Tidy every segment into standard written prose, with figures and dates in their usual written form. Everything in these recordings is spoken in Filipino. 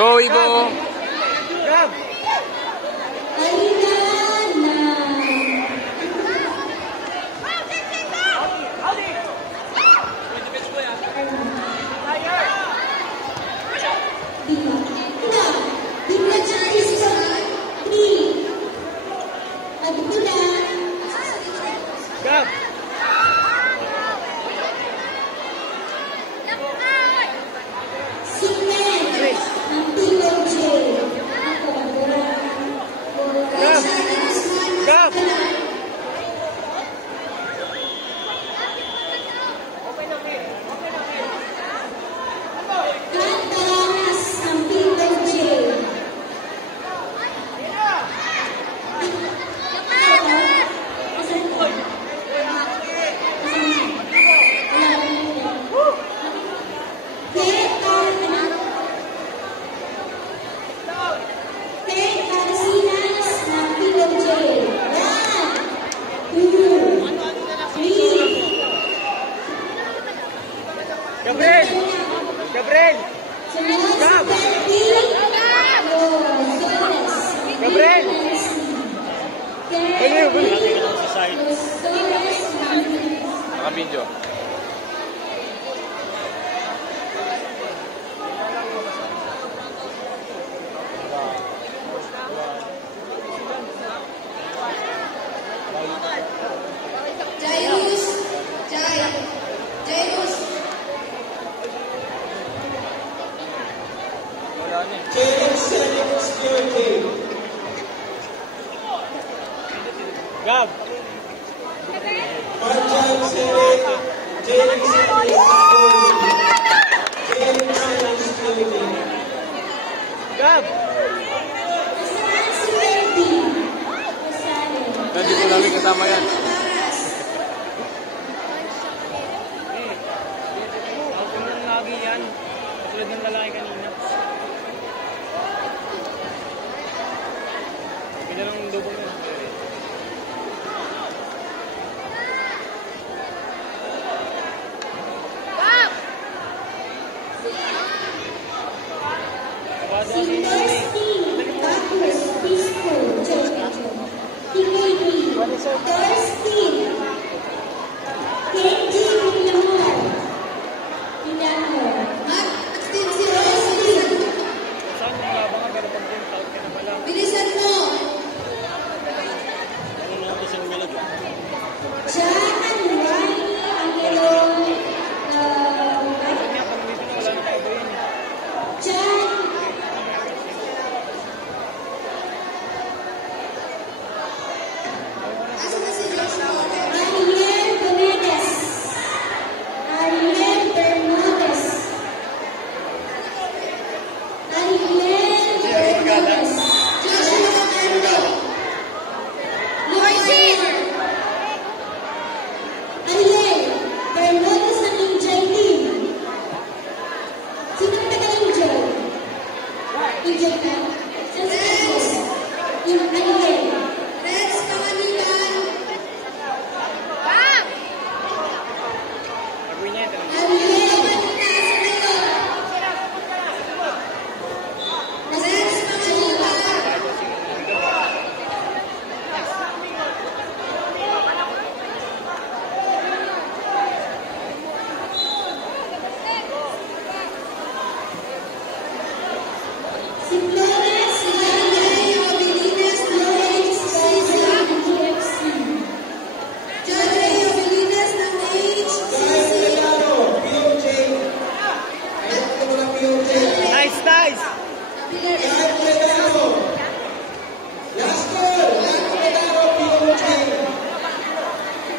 Go, Ibo! Grab! Grab! Gabriel! Gabriel! Gab! Gabriel! Naka-video. Jairus! Jairus! Gab! Gab! Hindi ko namin kasama yan. Ako nang lagi yan. Katulad ng lalaki kanina. Pila ng double yun. Bilisan mo! Ariel Bermudez. Si Florence, si Janday, Abilinas, Lawrence, Cesar, GFC. Janday, Abilinas ng H, Cesar. Nice, nice!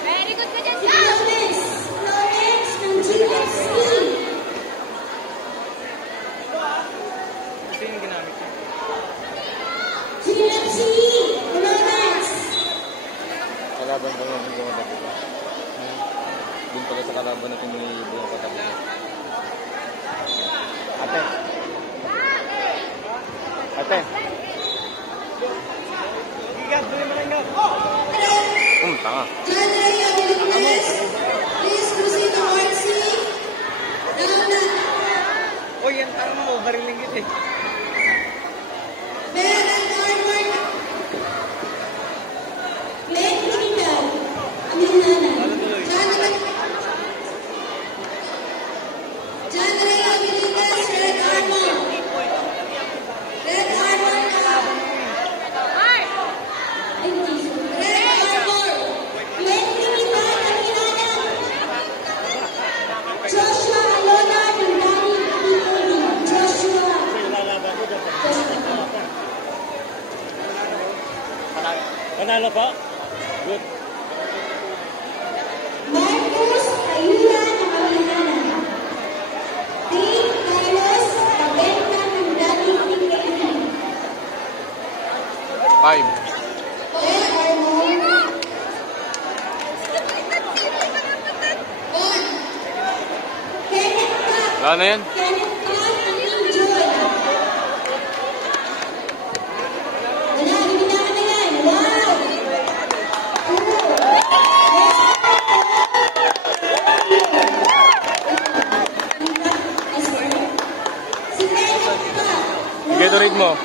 Very good ka dyan, si Florence. Florence ng GFC. Ito yung ginamit niya. GFC, Florence. Kalaban ba yung gumanda ko? Doon pala sa kalaban natin ni Buong Katabi. Ate. Ate. Gigab, tuloy mo lang gab. Tanga. Janday, Abilinas. Please proceed to RC. Uy, yan parang mo, bariling kita eh. Ben and Harvard. Glenn Criminal. Janday, Abilinas, Red Armor. Red Armor na. Red Armor. Glenn Criminal, Abilinas. Joshua Alona, Dundani, Joshua. Panalo pa? Good. Marcos Ayula ng Alinana. Dave Carlos Tabenta ng Dati PKP. 5. Red Armor. 1. Kenneth Cup. Wala na yan? Kenneth Cup ng Joy. Wala, bibigyan na yan. Wow! 2. Si Kenneth Cup. Gatorade mo.